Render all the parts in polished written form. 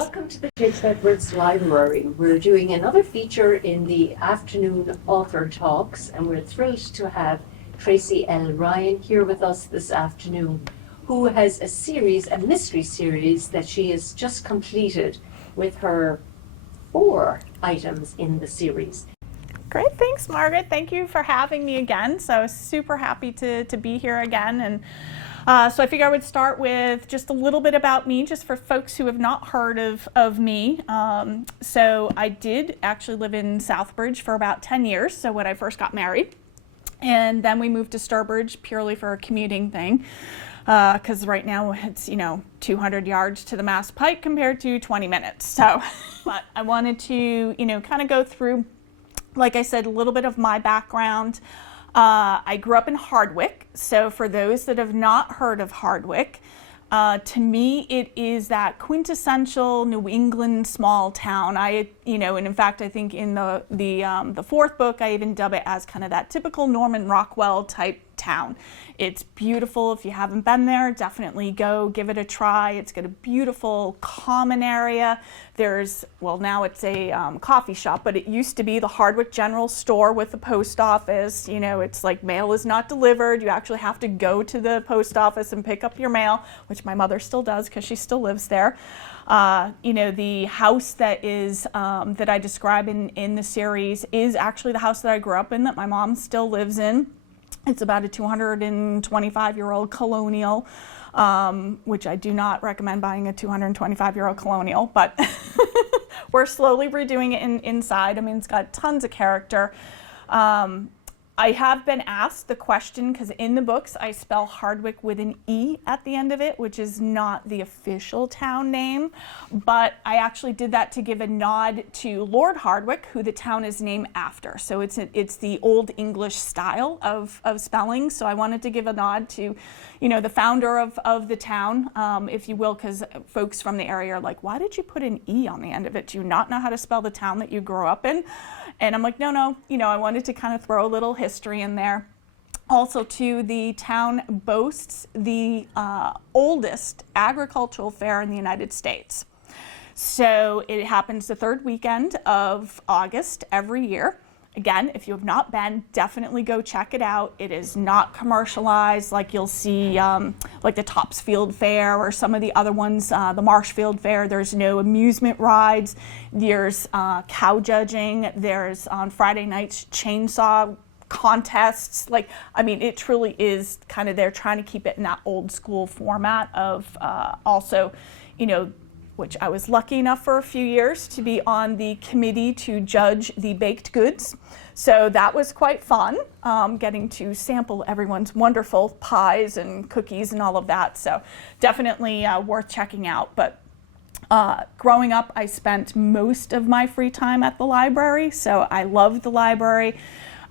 Welcome to the J. Edwards Library. We're doing another feature in the afternoon author talks, and we're thrilled to have Tracey L. Ryan here with us this afternoon, who has a mystery series that she has just completed with her 4 items in the series. Great, thanks Margaret. Thank you for having me again. So super happy to be here again. And so I figure I would start with just a little bit about me, just for folks who have not heard of me. So I did actually live in Southbridge for about 10 years, so when I first got married. And then we moved to Sturbridge purely for a commuting thing, because right now it's, 200 yards to the Mass Pike compared to 20 minutes. So, but I wanted to, kind of go through, like I said, a little bit of my background. I grew up in Hardwick, so for those that have not heard of Hardwick, to me it is that quintessential New England small town. And in fact I think in the 4th book I even dub it as kind of that typical Norman Rockwell type town. It's beautiful. If you haven't been there, definitely go give it a try. It's got a beautiful common area. Now it's a coffee shop, but it used to be the Hardwick General Store with the post office. It's like mail is not delivered. You actually have to go to the post office and pick up your mail, which my mother still does because she still lives there. The house that is that I describe in the series is actually the house that I grew up in, that my mom still lives in. It's about a 225-year-old colonial, which I do not recommend buying a 225-year-old colonial, but we're slowly redoing it inside. I mean, it's got tons of character. I have been asked the question, because in the books I spell Hardwick with an E at the end of it, which is not the official town name, but I actually did that to give a nod to Lord Hardwick, who the town is named after. So it's the Old English style of spelling. So I wanted to give a nod to, the founder of the town, if you will, because folks from the area are like, why did you put an E on the end of it? Do you not know how to spell the town that you grew up in? And I'm like, no, I wanted to kind of throw a little history in there. Also, too, the town boasts the oldest agricultural fair in the United States. So it happens the 3rd weekend of August every year. Again, if you have not been, definitely go check it out. It is not commercialized like you'll see like the Topsfield Fair or some of the other ones, the Marshfield Fair. There's no amusement rides. There's cow judging. There's on Friday nights chainsaw contests. It truly is kind of, they're trying to keep it in that old school format of also, which I was lucky enough for a few years to be on the committee to judge the baked goods. So that was quite fun, getting to sample everyone's wonderful pies and cookies and all of that. So definitely worth checking out. But growing up, I spent most of my free time at the library. So I loved the library.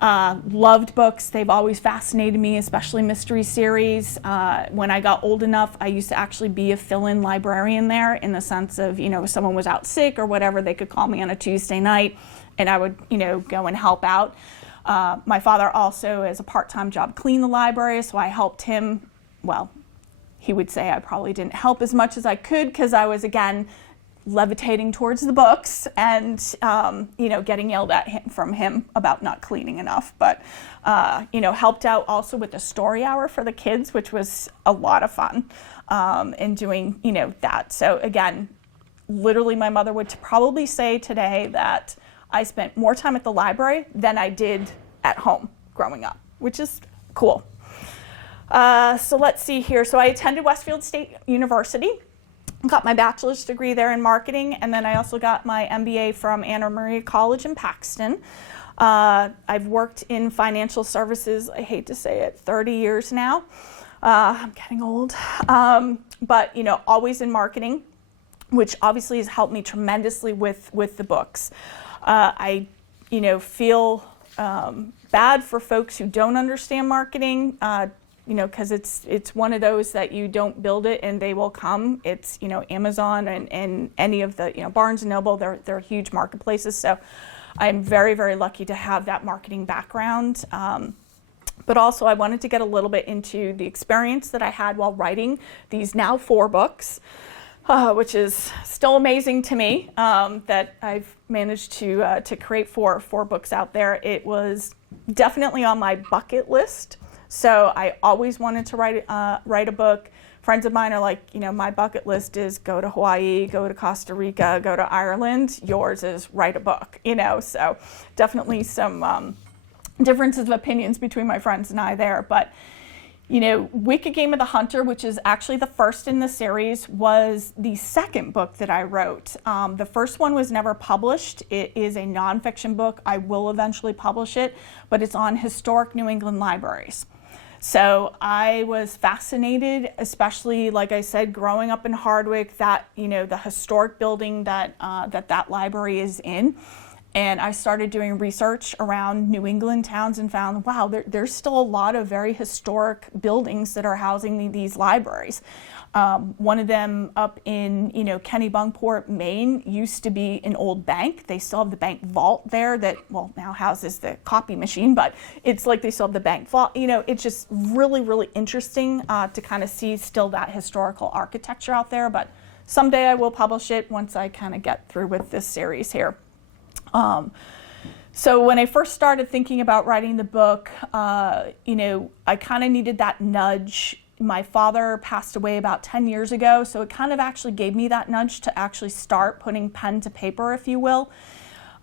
Loved books. They've always fascinated me, especially mystery series. When I got old enough, I used to actually be a fill-in librarian there, in the sense of, if someone was out sick or whatever, they could call me on a Tuesday night and I would, go and help out. My father also, as a part-time job, cleaned the library, so I helped him. Well, he would say I probably didn't help as much as I could, because I was, again, levitating towards the books and, getting yelled at from him about not cleaning enough. But, helped out also with the story hour for the kids, which was a lot of fun, and doing, that. So again, literally my mother would probably say today that I spent more time at the library than I did at home growing up, which is cool. So let's see here. So I attended Westfield State University. Got my bachelor's degree there in marketing, and then I also got my MBA from Anna Maria College in Paxton. I've worked in financial services, I hate to say it, 30 years now. I'm getting old. But, always in marketing, which obviously has helped me tremendously with the books. I, feel bad for folks who don't understand marketing, because it's one of those that you don't build it and they will come. It's, Amazon and any of the, Barnes & Noble, they're huge marketplaces. So I'm very, very lucky to have that marketing background. But also I wanted to get a little bit into the experience that I had while writing these now 4 books. which is still amazing to me that I've managed to create four books out there. It was definitely on my bucket list. So I always wanted to write a book. Friends of mine are like, you know, my bucket list is go to Hawaii, go to Costa Rica, go to Ireland. Yours is write a book, you know. So definitely some differences of opinions between my friends and I there. But, you know, Wicked Game of the Hunter, which is actually the first in the series, was the second book that I wrote. The first one was never published. It is a nonfiction book. I will eventually publish it, but it's on historic New England libraries. So I was fascinated, especially, like I said, growing up in Hardwick, that, you know, the historic building that that library is in. And I started doing research around New England towns and found, wow, there's still a lot of very historic buildings that are housing these libraries. One of them up in, you know, Kennebunkport, Maine, used to be an old bank. They still have the bank vault there that, well, now houses the copy machine, but it's like they still have the bank vault. You know, it's just really, really interesting to kind of see still that historical architecture out there. But someday I will publish it once I kind of get through with this series here. So when I first started thinking about writing the book, you know, I kind of needed that nudge. My father passed away about 10 years ago, so it kind of actually gave me that nudge to actually start putting pen to paper, if you will.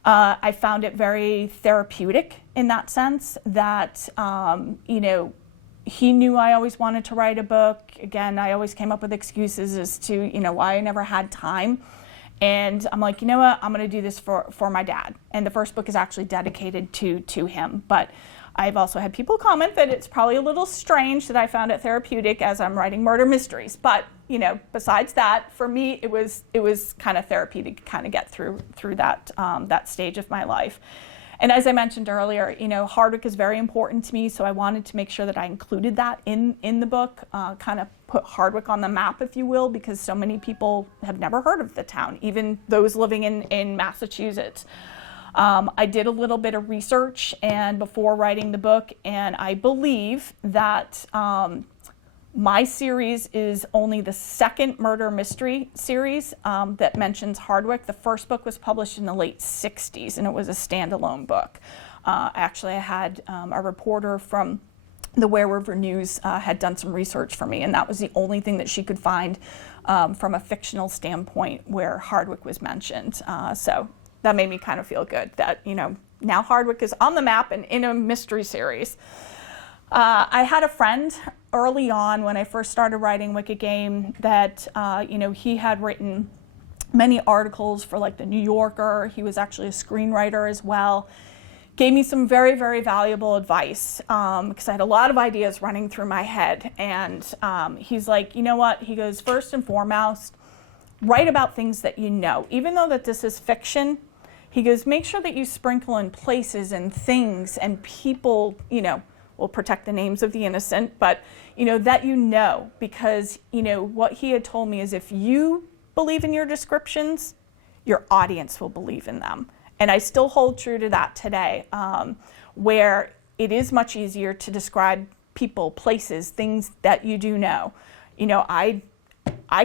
I found it very therapeutic in that sense that, you know, he knew I always wanted to write a book. Again, I always came up with excuses as to, you know, why I never had time. And I'm like, you know what, I'm going to do this for my dad. And the first book is actually dedicated to him. But I've also had people comment that it's probably a little strange that I found it therapeutic as I'm writing murder mysteries. But, you know, besides that, for me, it was kind of therapeutic to kind of get through that that stage of my life. And as I mentioned earlier, you know, Hardwick is very important to me, so I wanted to make sure that I included that in the book, kind of put Hardwick on the map, if you will, because so many people have never heard of the town, even those living in Massachusetts. I did a little bit of research and before writing the book, and I believe that my series is only the second murder mystery series that mentions Hardwick. The first book was published in the late 60s, and it was a standalone book. Actually, I had a reporter from the Ware River News had done some research for me, and that was the only thing that she could find from a fictional standpoint where Hardwick was mentioned. So that made me kind of feel good that, you know, now Hardwick is on the map and in a mystery series. I had a friend early on when I first started writing Wicked Game that, you know, he had written many articles for like the New Yorker. He was actually a screenwriter as well. Gave me some very, very valuable advice because I had a lot of ideas running through my head. And he's like, you know what? He goes, first and foremost, write about things that you know. Even though that this is fiction, he goes, make sure that you sprinkle in places and things and people, you know, will protect the names of the innocent, but, you know, that you know, because, you know, what he had told me is if you believe in your descriptions, your audience will believe in them. And I still hold true to that today, where it is much easier to describe people, places, things that you do know. You know, I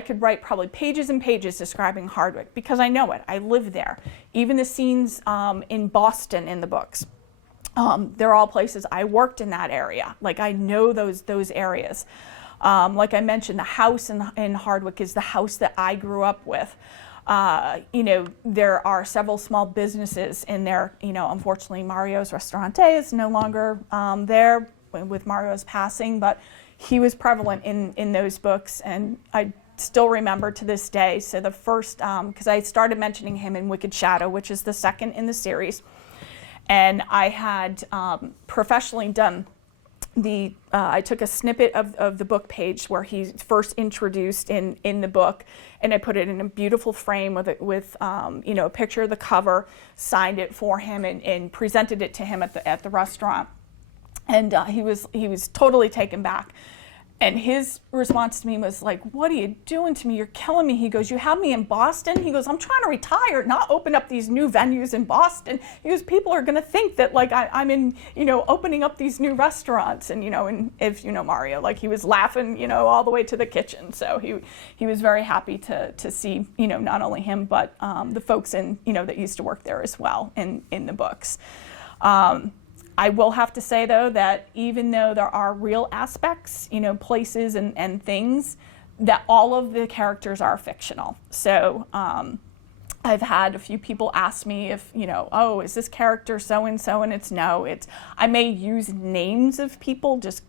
could write probably pages and pages describing Hardwick because I know it. I live there. Even the scenes in Boston in the books. They're all places I worked in that area. Like I know those areas. Like I mentioned, the house in Hardwick is the house that I grew up with. You know, there are several small businesses in there. You know, unfortunately, Mario's Ristorante is no longer there with Mario's passing, but he was prevalent in those books, and I still remember to this day. So the first, because I started mentioning him in Wicked Shadow, which is the second in the series. And I had professionally done I took a snippet of the book page where he's first introduced in the book, and I put it in a beautiful frame with you know, a picture of the cover, signed it for him, and presented it to him at the restaurant. And he was totally taken back. And his response to me was like, what are you doing to me? You're killing me. He goes, you have me in Boston? He goes, I'm trying to retire, not open up these new venues in Boston. He goes, people are going to think that like I'm in, opening up these new restaurants. And, and if you know Mario, like he was laughing, all the way to the kitchen. So he was very happy to see, not only him, but the folks that used to work there as well in the books. I will have to say, though, that even though there are real aspects, places and things, that all of the characters are fictional. So I've had a few people ask me if, oh, is this character so-and-so? And it's no. I may use names of people just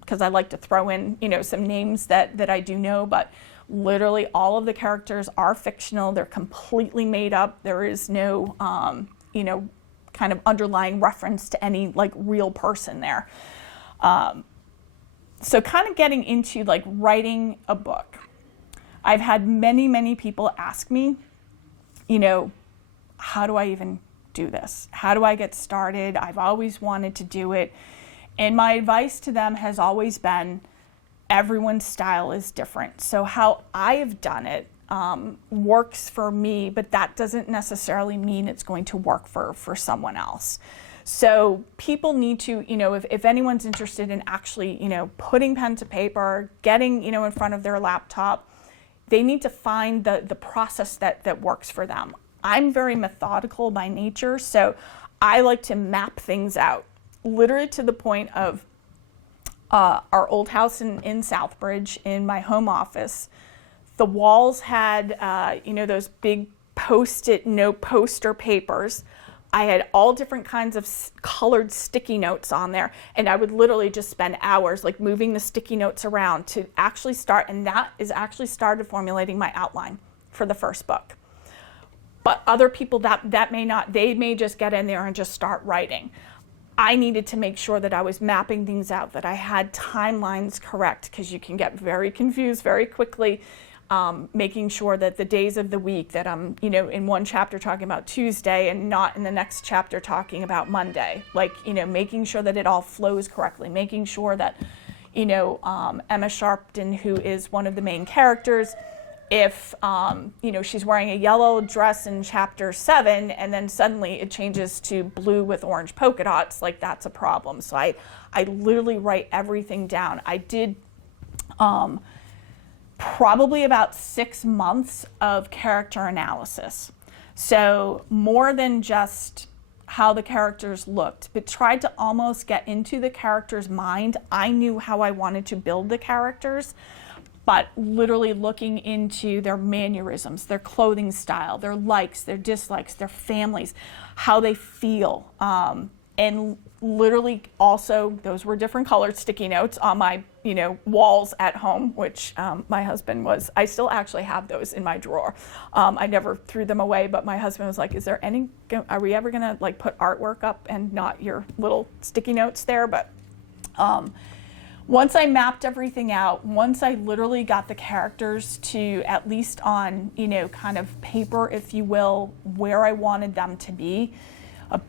because I like to throw in, some names that I do know, but literally all of the characters are fictional. They're completely made up. There is no, kind of underlying reference to any like real person there. So kind of getting into like writing a book. I've had many people ask me, how do I even do this? How do I get started? I've always wanted to do it. And my advice to them has always been, everyone's style is different. So how I've done it works for me, but that doesn't necessarily mean it's going to work for someone else. So people need to, if anyone's interested in actually, putting pen to paper, getting, in front of their laptop, they need to find the process that works for them. I'm very methodical by nature, so I like to map things out, literally to the point of our old house in Southbridge, in my home office. The walls had, those big Post-it note poster papers. I had all different kinds of colored sticky notes on there, and I would literally just spend hours like moving the sticky notes around to actually start, and that is actually started formulating my outline for the first book. But other people that may not, they may just get in there and just start writing. I needed to make sure that I was mapping things out, that I had timelines correct, because you can get very confused very quickly. Making sure that the days of the week, that I'm, in one chapter talking about Tuesday and not in the next chapter talking about Monday. Like, making sure that it all flows correctly, making sure that, Emma Sharpeton, who is one of the main characters, if, she's wearing a yellow dress in chapter 7 and then suddenly it changes to blue with orange polka dots, like that's a problem. So I literally write everything down. I did, probably about 6 months of character analysis. So more than just how the characters looked, but tried to almost get into the character's mind. I knew how I wanted to build the characters, but literally looking into their mannerisms, their clothing style, their likes, their dislikes, their families, how they feel. And literally also, those were different colored sticky notes on my, walls at home, which my husband was, I still actually have those in my drawer. I never threw them away, but my husband was like, are we ever gonna like put artwork up and not your little sticky notes there? But once I mapped everything out, once I literally got the characters to, at least on, kind of paper, if you will, where I wanted them to be,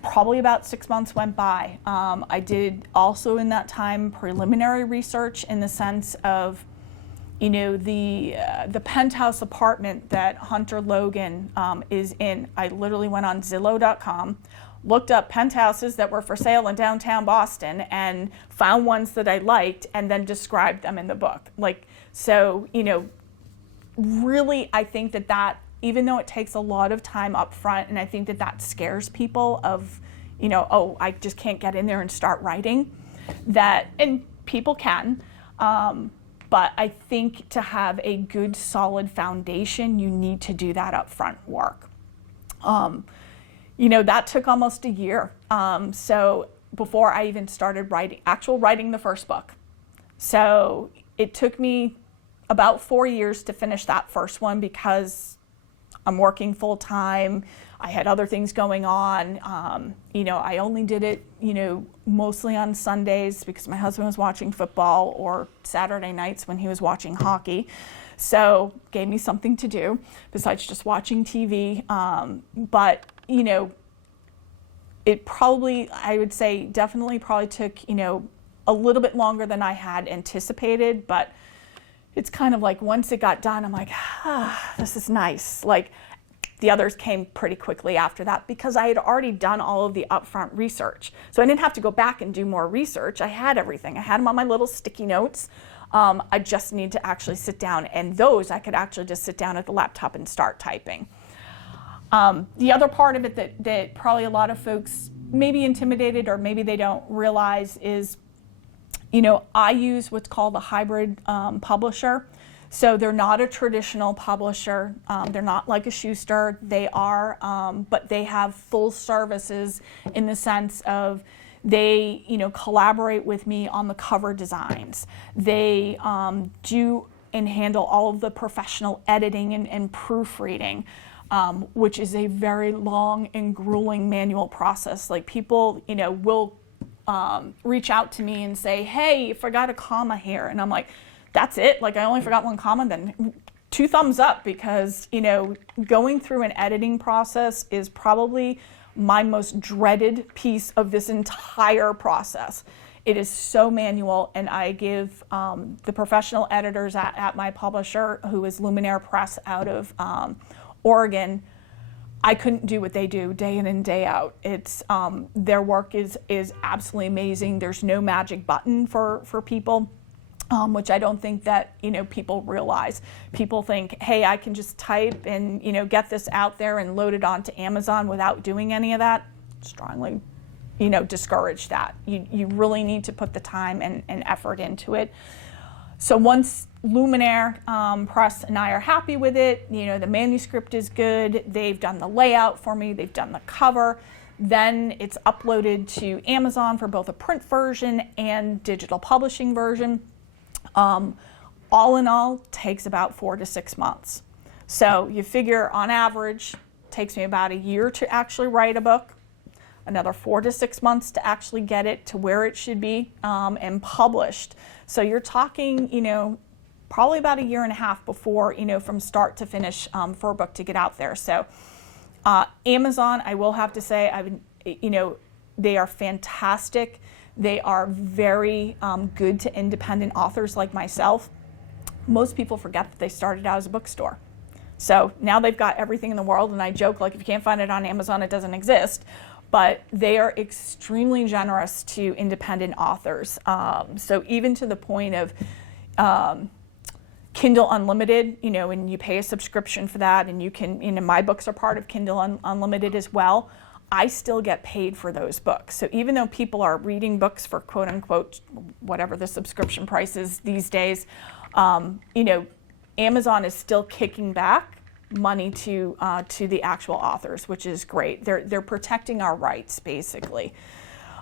probably about 6 months went by. I did also in that time preliminary research in the sense of, the penthouse apartment that Hunter Logan is in. I literally went on Zillow.com, looked up penthouses that were for sale in downtown Boston and found ones that I liked and then described them in the book. Really I think that even though it takes a lot of time up front, and I think that scares people of, oh, I just can't get in there and start writing, and people can, but I think to have a good solid foundation, you need to do that upfront work. That took almost a year. So before I even started writing the first book. So it took me about 4 years to finish that first one because I'm working full time. I had other things going on. I only did it, mostly on Sundays because my husband was watching football, or Saturday nights when he was watching hockey. So gave me something to do besides just watching TV. But, it probably, I would say definitely probably took, a little bit longer than I had anticipated, but it's kind of like once it got done, I'm like, this is nice. Like the others came pretty quickly after that because I had already done all of the upfront research. So I didn't have to go back and do more research. I had everything. I had them on my little sticky notes. I just need to actually sit down, and those I could actually just sit down at the laptop and start typing. The other part of it that probably a lot of folks may be intimidated or maybe they don't realize is, I use what's called a hybrid publisher. So they're not a traditional publisher. They're not like a Schuster. They are, but they have full services in the sense of they, collaborate with me on the cover designs. They do and handle all of the professional editing and proofreading, which is a very long and grueling manual process. Like people, will reach out to me and say, hey, you forgot a comma here. And I'm like, that's it? Like I only forgot one comma? Then 2 thumbs up, because, going through an editing process is probably my most dreaded piece of this entire process. It is so manual, and I give the professional editors at my publisher, who is Luminaire Press out of Oregon, I couldn't do what they do day in and day out. It's their work is absolutely amazing. There's no magic button for people, which I don't think that people realize. People think, hey, I can just type and get this out there and load it onto Amazon without doing any of that. Strongly, discourage that. You really need to put the time and effort into it. So once Luminaire Press and I are happy with it, the manuscript is good, they've done the layout for me, they've done the cover, then it's uploaded to Amazon for both a print version and digital publishing version. All in all, takes about 4 to 6 months. So you figure on average, takes me about a year to actually write a book, another 4 to 6 months to actually get it to where it should be and published. So you're talking, probably about a year and a half before, from start to finish for a book to get out there. So Amazon, I will have to say, they are fantastic. They are very good to independent authors like myself. Most people forget that they started out as a bookstore. So now they've got everything in the world, and I joke, like, if you can't find it on Amazon, it doesn't exist. But they are extremely generous to independent authors. So even to the point of Kindle Unlimited, and you pay a subscription for that, and you can, my books are part of Kindle Unlimited as well. I still get paid for those books. So even though people are reading books for quote unquote, whatever the subscription price is these days, Amazon is still kicking back money to the actual authors, which is great. They're protecting our rights, basically.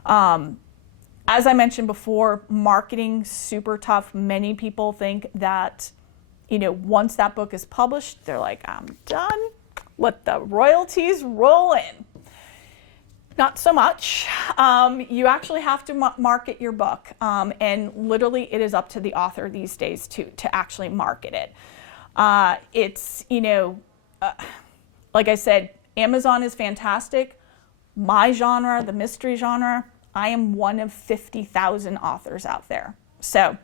As I mentioned before, marketing, super tough. Many people think that, once that book is published, they're like, I'm done. Let the royalties roll in. Not so much. You actually have to market your book, and literally it is up to the author these days to actually market it. It's, like I said, Amazon is fantastic. My genre, the mystery genre, I am one of 50,000 authors out there. So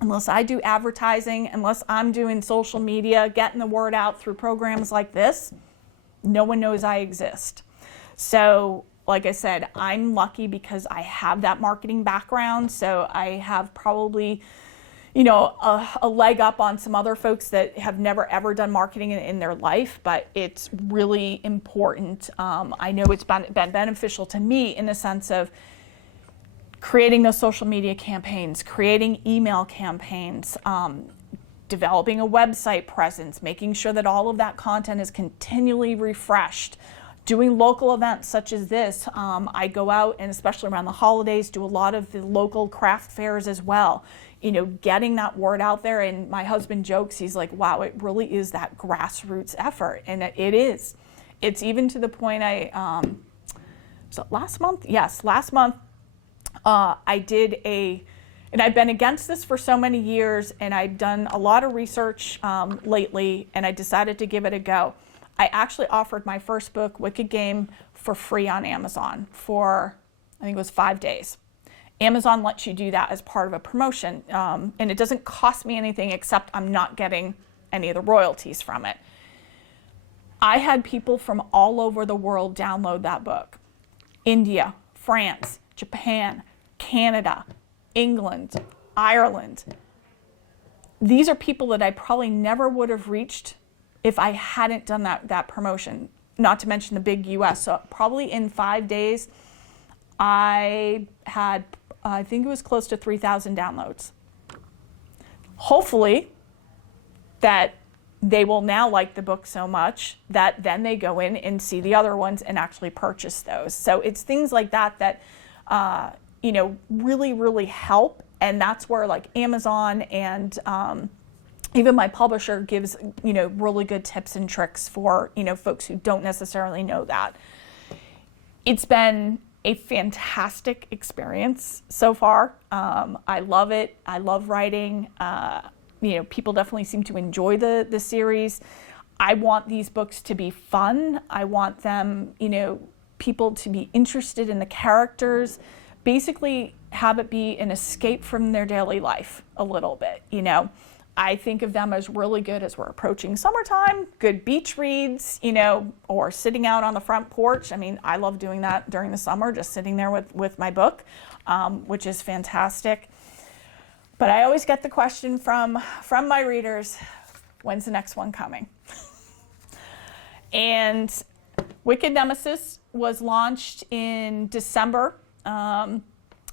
unless I do advertising, unless I'm doing social media, getting the word out through programs like this, no one knows I exist. So like I said, I'm lucky because I have that marketing background. So I have probably, a leg up on some other folks that have never ever done marketing in their life, but it's really important. I know it's been beneficial to me in the sense of creating those social media campaigns, creating email campaigns, developing a website presence, making sure that all of that content is continually refreshed, doing local events such as this. I go out, and especially around the holidays, do a lot of the local craft fairs as well. Getting that word out there. And my husband jokes, he's like, wow, it really is that grassroots effort. And it is. It's even to the point was it last month? Yes, last month I did and I've been against this for so many years, and I've done a lot of research lately, and I decided to give it a go. I actually offered my first book, Wicked Game, for free on Amazon for, I think it was 5 days. Amazon lets you do that as part of a promotion, and it doesn't cost me anything except I'm not getting any of the royalties from it. I had people from all over the world download that book. India, France, Japan, Canada, England, Ireland. These are people that I probably never would have reached if I hadn't done that promotion, not to mention the big US. So probably in 5 days, I had, I think it was close to 3,000 downloads. Hopefully that they will now like the book so much that then they go in and see the other ones and actually purchase those. So it's things like that that, you know, really, really help. And that's where like Amazon and even my publisher gives, you know, really good tips and tricks for, you know, folks who don't necessarily know that. It's been a fantastic experience so far. I love it. I love writing. You know, people definitely seem to enjoy the series. I want these books to be fun. I want them, you know, people to be interested in the characters, basically have it be an escape from their daily life a little bit, you know. I think of them as really good as we're approaching summertime, good beach reads, you know, or sitting out on the front porch. I mean, I love doing that during the summer, just sitting there with my book, which is fantastic. But I always get the question from my readers, when's the next one coming? And Wicked Nemesis was launched in December,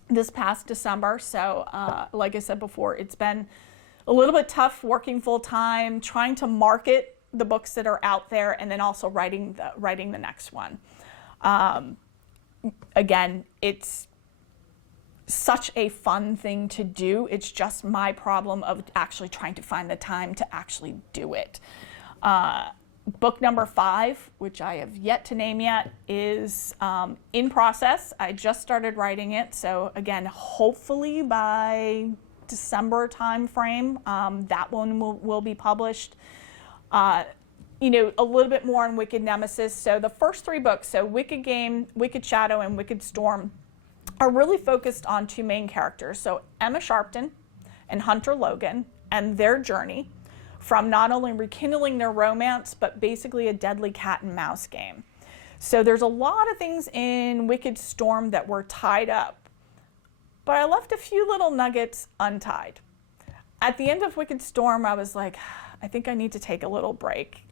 this past December. So like I said before, it's been a little bit tough working full time, trying to market the books that are out there, and then also writing the next one. Again, it's such a fun thing to do. It's just my problem of actually trying to find the time to actually do it. Book number 5, which I have yet to name yet, is in process. I just started writing it. So again, hopefully by December time frame, that one will be published. You know, a little bit more on Wicked Nemesis. So the first 3 books, so Wicked Game, Wicked Shadow, and Wicked Storm, are really focused on 2 main characters. So Emma Sharpeton and Hunter Logan and their journey from not only rekindling their romance, but basically a deadly cat and mouse game. So there's a lot of things in Wicked Storm that were tied up, but I left a few little nuggets untied. At the end of Wicked Storm, I was like, I think I need to take a little break.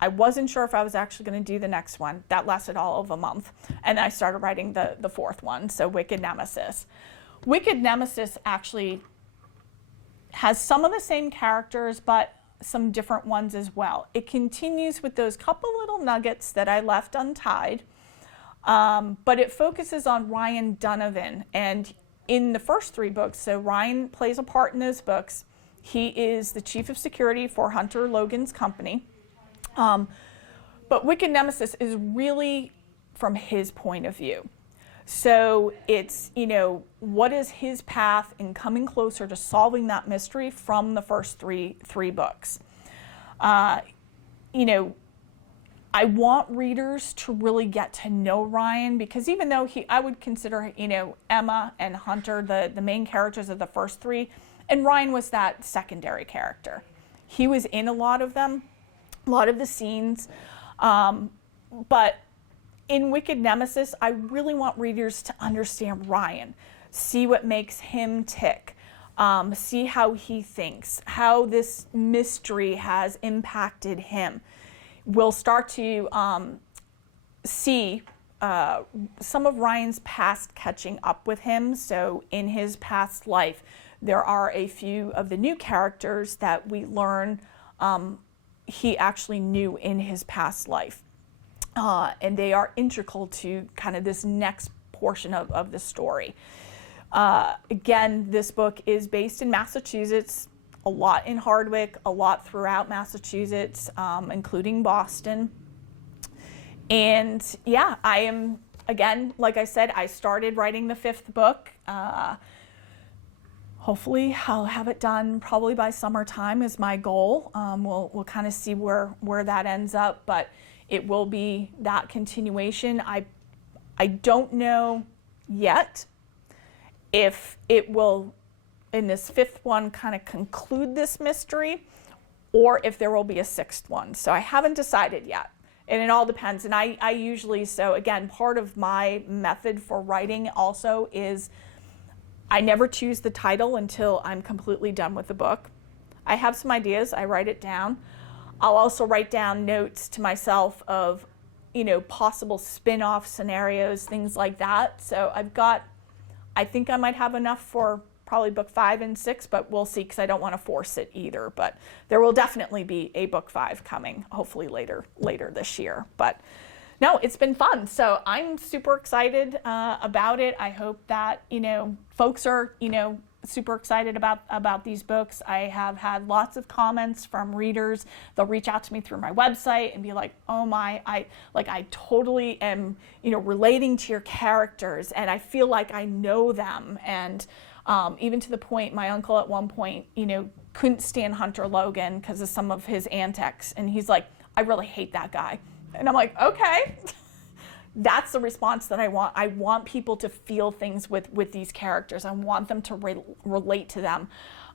I wasn't sure if I was actually going to do the next one. That lasted all of a month. And I started writing the 4th one, so Wicked Nemesis. Wicked Nemesis actually has some of the same characters, but some different ones as well. It continues with those couple little nuggets that I left untied, but it focuses on Ryan Donovan. And in the first 3 books, so Ryan plays a part in those books. He is the chief of security for Hunter Logan's company. But Wicked Nemesis is really from his point of view. So it's, you know, what is his path in coming closer to solving that mystery from the first three books. You know, I want readers to really get to know Ryan, because even though I would consider, you know, Emma and Hunter the main characters of the first 3, and Ryan was that secondary character. He was in a lot of them, a lot of the scenes, but in Wicked Nemesis, I really want readers to understand Ryan, see what makes him tick, see how he thinks, how this mystery has impacted him. We'll start to see some of Ryan's past catching up with him. So in his past life, there are a few of the new characters that we learn he actually knew in his past life. And they are integral to kind of this next portion of the story. Again, this book is based in Massachusetts, a lot in Hardwick, a lot throughout Massachusetts, including Boston. And yeah, I am, again, like I said, I started writing the 5th book. Hopefully I'll have it done probably by summertime is my goal. We'll kind of see where that ends up, but it will be that continuation. I don't know yet if it will, in this 5th one, kind of conclude this mystery, or if there will be a 6th one. So I haven't decided yet. And it all depends. And I usually, so again, part of my method for writing also is I never choose the title until I'm completely done with the book. I have some ideas, I write it down. I'll also write down notes to myself of, possible spin-off scenarios, things like that. So I think I might have enough for probably book 5 and 6, but we'll see, because I don't want to force it either. But there will definitely be a book 5 coming, hopefully later this year. But no, it's been fun. So I'm super excited about it. I hope that, folks are, super excited about these books. I have had lots of comments from readers. They'll reach out to me through my website and be like, oh my, I totally am, relating to your characters, and I feel like I know them. And even to the point, my uncle at one point, couldn't stand Hunter Logan because of some of his antics. And he's like, I really hate that guy. And I'm like, okay. That's the response that I want. I want people to feel things with these characters. I want them to relate to them.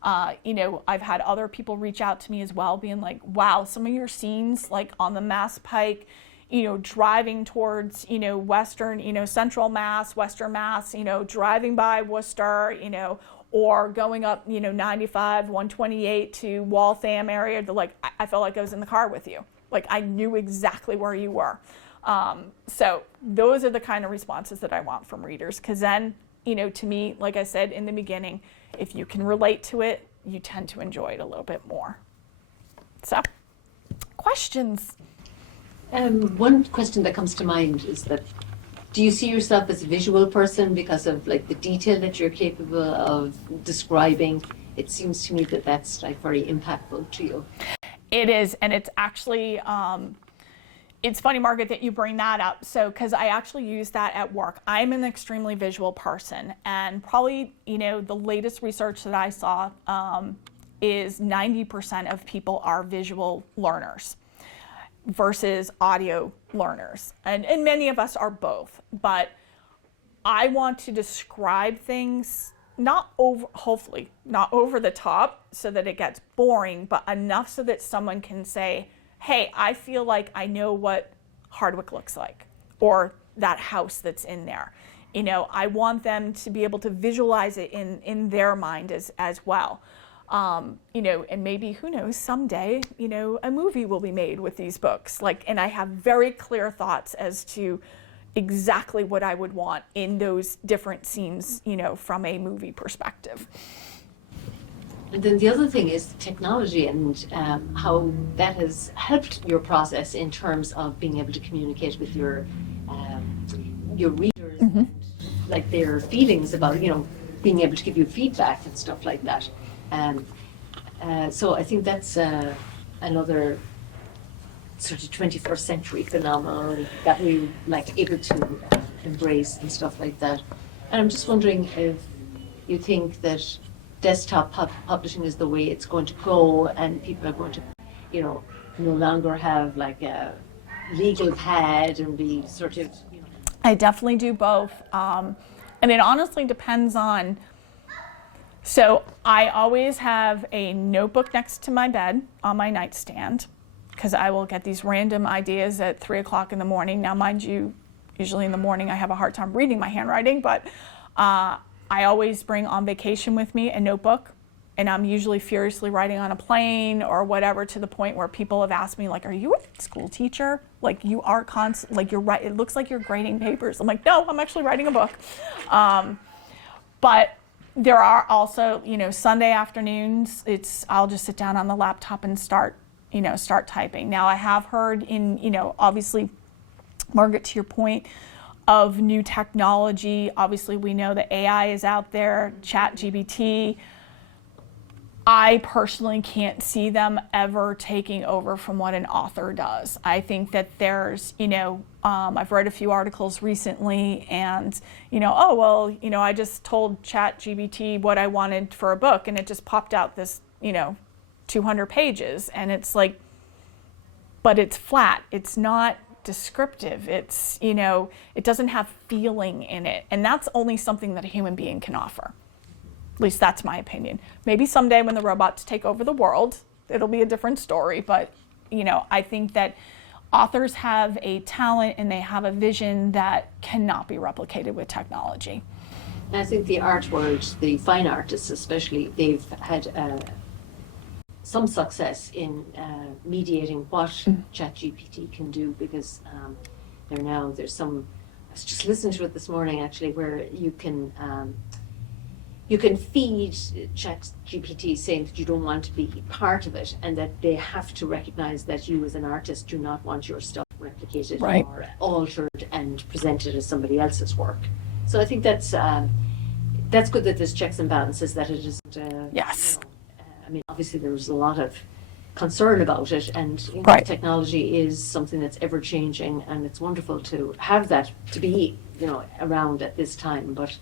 I've had other people reach out to me as well, being like, wow, some of your scenes, like on the Mass Pike, driving towards, Western, Central Mass, Western Mass, driving by Worcester, or going up, 95, 128 to Waltham area. I felt like I was in the car with you. Like I knew exactly where you were. So those are the kind of responses that I want from readers, because then, to me, like I said in the beginning, if you can relate to it, you tend to enjoy it a little bit more. So, questions? One question that comes to mind is that, do you see yourself as a visual person because of the detail that you're capable of describing? It seems to me that that's very impactful to you. It is, and it's actually, it's funny, Margaret, that you bring that up. So, because I actually use that at work. I'm an extremely visual person, and probably, the latest research that I saw is 90% of people are visual learners versus audio learners. And many of us are both, but I want to describe things hopefully not over the top so that it gets boring, but enough so that someone can say, hey, I feel like I know what Hardwick looks like, or that house that's in there. I want them to be able to visualize it in their mind as well. And maybe, who knows, someday, a movie will be made with these books. And I have very clear thoughts as to exactly what I would want in those different scenes, from a movie perspective. And then the other thing is technology and how that has helped your process in terms of being able to communicate with your readers, Mm-hmm. and, their feelings about, being able to give you feedback and stuff like that. So I think that's another sort of 21st century phenomenon that we able to embrace and stuff like that. And I'm just wondering if you think that desktop publishing is the way it's going to go, and people are going to, no longer have a legal pad and be sort of, I definitely do both. And it honestly depends on, so I always have a notebook next to my bed on my nightstand, because I will get these random ideas at 3 o'clock in the morning. Now, mind you, usually in the morning I have a hard time reading my handwriting, but I always bring on vacation with me a notebook, and I'm usually furiously writing on a plane or whatever, to the point where people have asked me, are you a school teacher? You are you're right. It looks like you're grading papers. I'm like, no, I'm actually writing a book. But there are also, Sunday afternoons, I'll just sit down on the laptop and start typing. Now, I have heard obviously, Margaret, to your point of new technology, obviously we know that AI is out there, ChatGPT. I personally can't see them ever taking over from what an author does. I think that there's, I've read a few articles recently, and, I just told ChatGPT what I wanted for a book, and it just popped out this, 200 pages, and it's but it's flat. It's not descriptive. It's, it doesn't have feeling in it. And that's only something that a human being can offer. At least that's my opinion. Maybe someday when the robots take over the world, it'll be a different story. But, I think that authors have a talent and they have a vision that cannot be replicated with technology. And I think the art world, the fine artists especially, they've had some success in mediating what ChatGPT can do, because there's some, I was just listening to it this morning actually, where you can feed ChatGPT saying that you don't want to be part of it, and that they have to recognize that you as an artist do not want your stuff replicated Right. or altered and presented as somebody else's work. So I think that's good that there's checks and balances, that it isn't. Yes. Obviously there was a lot of concern about it, and Right. technology is something that's ever changing, and it's wonderful to have that to be around at this time. But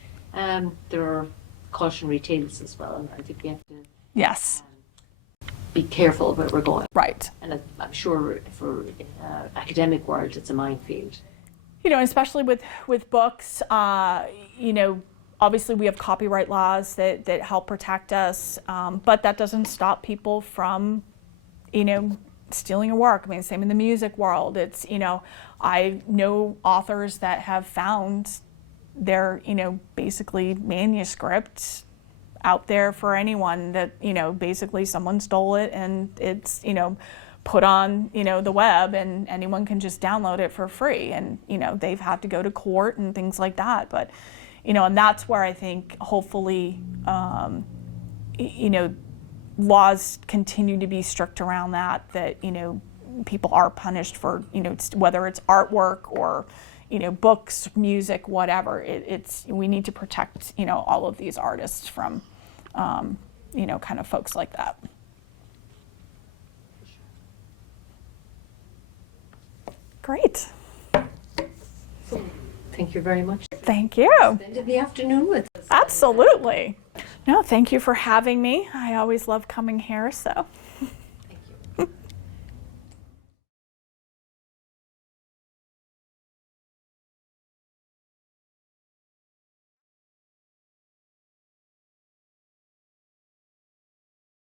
there are cautionary tales as well, and I think we have to Yes. be careful where we're going. Right. And I'm sure for academic world, it's a minefield. Especially with books, obviously we have copyright laws that help protect us, but that doesn't stop people from, stealing a work. Same in the music world. It's, I know authors that have found their, basically manuscript out there for anyone that, basically someone stole it and it's, put on, the web, and anyone can just download it for free. And, they've had to go to court and things like that. But, and that's where I think hopefully, laws continue to be strict around that, people are punished for, whether it's artwork or, books, music, whatever. We need to protect, all of these artists from, kind of folks like that. Great. Thank you very much. Thank you. Spend the afternoon with us. Absolutely. No, thank you for having me. I always love coming here, so.